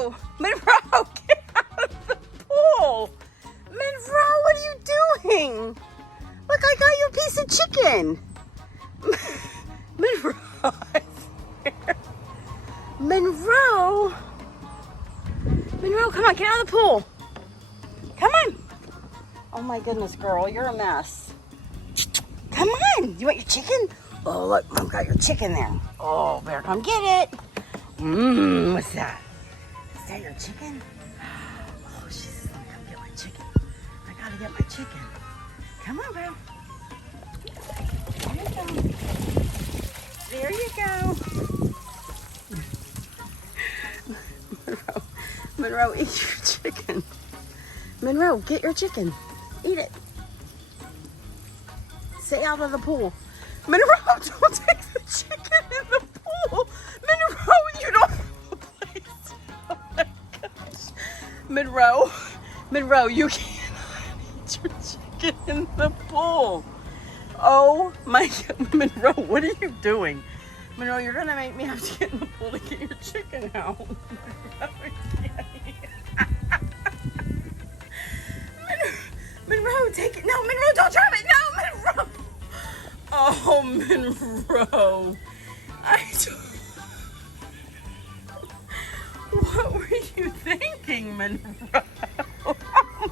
Monroe! Monroe, get out of the pool! Monroe, what are you doing? Look, I got you a piece of chicken. Monroe, Monroe. Monroe, come on, get out of the pool. Come on. Oh my goodness, girl, you're a mess. Come on, you want your chicken? Oh, look, Mom got your chicken there. Oh, better come get it. What's that? Is that your chicken? Oh, she says, let me come get my chicken. I gotta get my chicken. Come on, bro. There you go. There you go. Monroe, eat your chicken. Monroe, get your chicken. Eat it. Stay out of the pool. Monroe, don't take the chicken in the pool. Monroe, you don't have a place. Oh my gosh. Monroe, you cannot eat your chicken in the pool. Oh my God, Monroe, what are you doing? Monroe, you're gonna make me have to get in the pool to get your chicken out. Monroe, take it. No, Monroe, don't drop it. No, Monroe. Oh, Monroe. What were you thinking, Monroe? Oh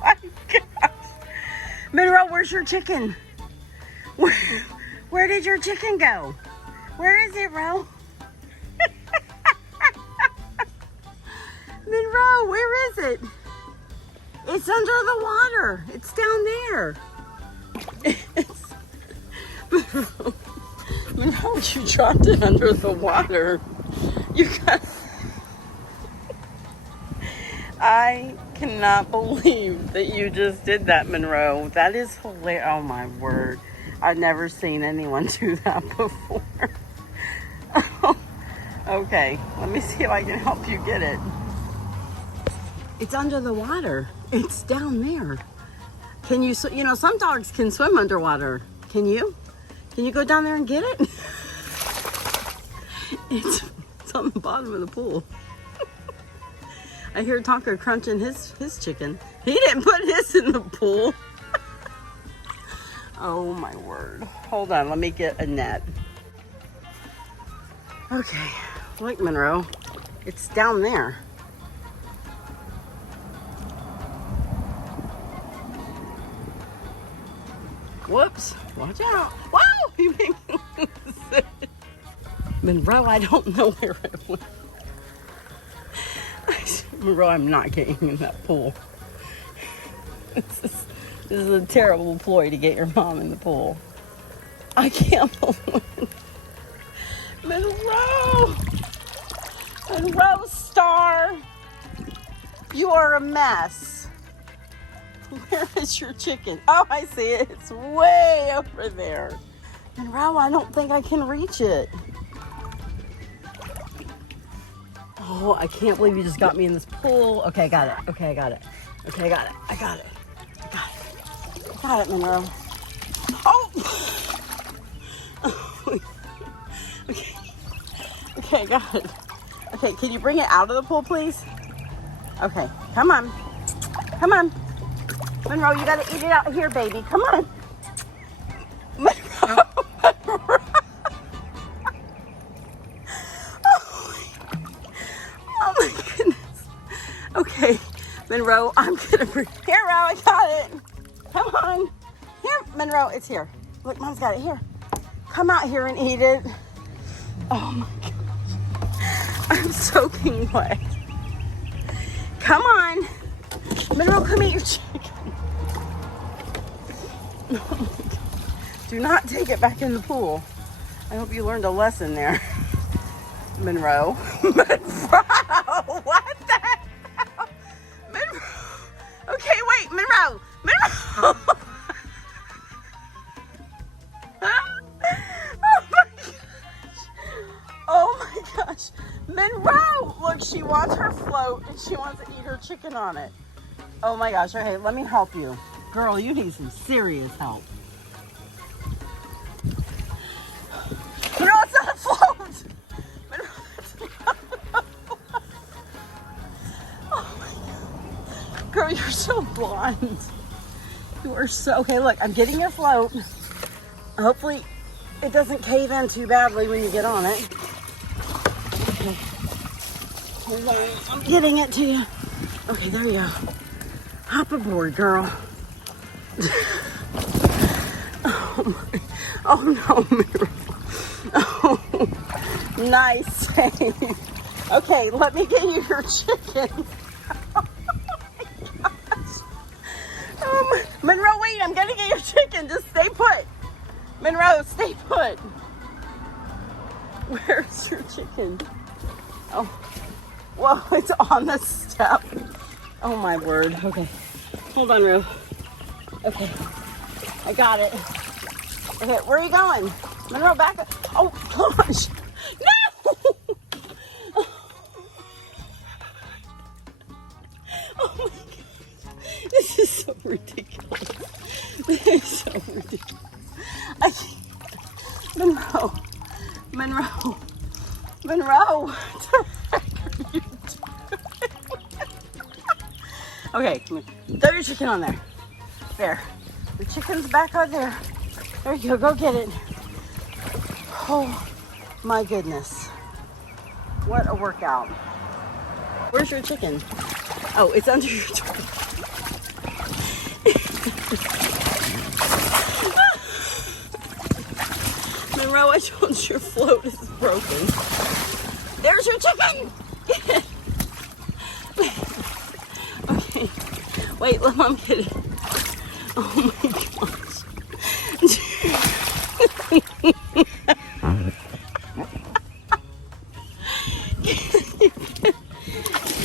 my gosh. Monroe, where's your chicken? Where did your chicken go? Where is it, Ro? Monroe, where is it? It's under the water. It's down there. Monroe, you dropped it under the water. You got... I cannot believe that you just did that, Monroe. That is hilarious. Oh my word. I've never seen anyone do that before. Okay, let me see if I can help you get it. It's under the water. It's down there. Can you, you know, some dogs can swim underwater. Can you? Can you go down there and get it? It's on the bottom of the pool. I hear Tonka crunching his chicken. He didn't put his in the pool. Oh my word. Hold on, let me get a net. Okay, look, Monroe. It's down there. Whoops, watch out. Wow, you made me lose it. Monroe, I don't know where it went. Monroe, I'm not getting in that pool. This is a terrible ploy to get your mom in the pool. I can't believe it. Monroe! Monroe Star! You are a mess. Where is your chicken? Oh, I see it. It's way over there. Monroe, I don't think I can reach it. Oh, I can't believe you just got me in this pool. Okay, I got it. Okay, I got it. Okay, I got it. I got it. I got it. I got it, Monroe. Oh! Okay. Okay, I got it. Okay, can you bring it out of the pool, please? Okay, come on. Come on. Monroe, you gotta eat it out here, baby. Come on. Monroe. Oh my goodness. Okay, Monroe, I'm gonna bring... Here, Ro, I got it. Come on. Here, Monroe, it's here. Look, Mom's got it here. Come out here and eat it. Oh my gosh. I'm soaking wet. Come on. Monroe, come eat your chicken. Do not take it back in the pool. I hope you learned a lesson there. Monroe. Monroe! What the hell? Monroe! Okay, wait, Monroe! Monroe! Oh my gosh. Monroe! Look, she wants her float and she wants to eat her chicken on it. Oh my gosh. Okay, let me help you. Girl, you need some serious help. Monroe, it's not a float! Monroe, it's not a float. Monroe, you're so blind. You are so, okay, look, I'm getting your float. Hopefully it doesn't cave in too badly when you get on it. Okay. Hold on, I'm getting it to you. Okay, there you go. Hop aboard, girl. Oh no, Monroe. Oh, nice save. Okay, let me get you your chicken. Monroe, wait, I'm gonna get your chicken. Just stay put. Monroe, stay put. Where's your chicken? Oh, whoa, it's on the step. Oh my word. Okay, hold on, Rue. Okay, I got it. Okay, where are you going? Monroe, back up. Oh gosh, no! Oh my God. This is so ridiculous. This is so ridiculous. I can't. Monroe. What the heck are you doing? Okay, come on. Throw your chicken on there. There. The chicken's back on there. There you go. Go get it. Oh my goodness. What a workout. Where's your chicken? Oh, it's under your door. Monroe, I told you your float is broken. There's your chicken! Get it! Okay. Wait, let Mom get it. Oh my gosh.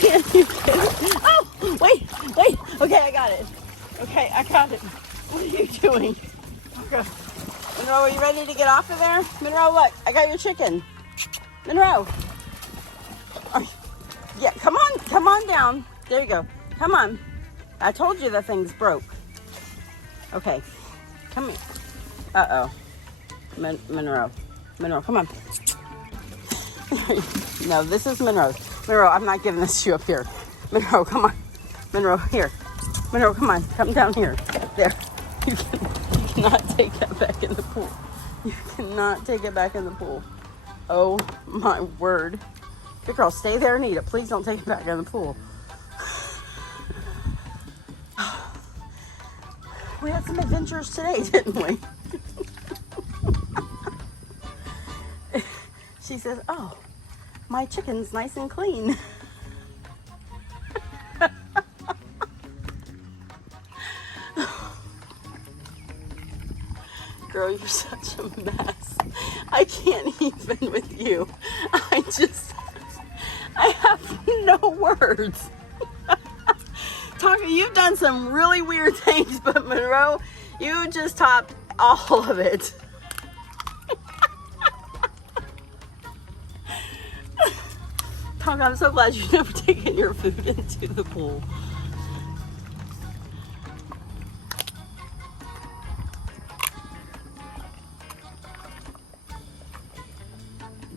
Can you get it? Oh, wait. Okay, I got it. Okay, I got it. What are you doing? Okay. Monroe, are you ready to get off of there? Monroe, look, I got your chicken. Monroe. Yeah, come on down. There you go. Come on. I told you the thing's broke. Okay, come here. Uh-oh. Monroe, come on. No, this is Monroe. Monroe, I'm not giving this to you up here. Monroe, come on. Monroe, here. Monroe, come on. Come down here. There. You cannot take that back in the pool. You cannot take it back in the pool. Oh my word. Good girl, stay there and eat it. Please don't take it back in the pool. We had some adventures today, didn't we? She says, oh, my chicken's nice and clean. Girl, you're such a mess. I can't even with you. I have no words. Tonka, you've done some really weird things, but Monroe, you just topped all of it. Tonka, I'm so glad you've never taken your food into the pool.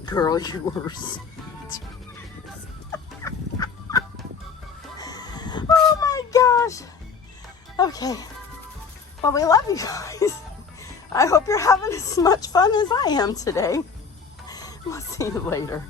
Girl, you were so oh my gosh. Okay. Well, we love you guys. I hope you're having as much fun as I am today. We'll see you later.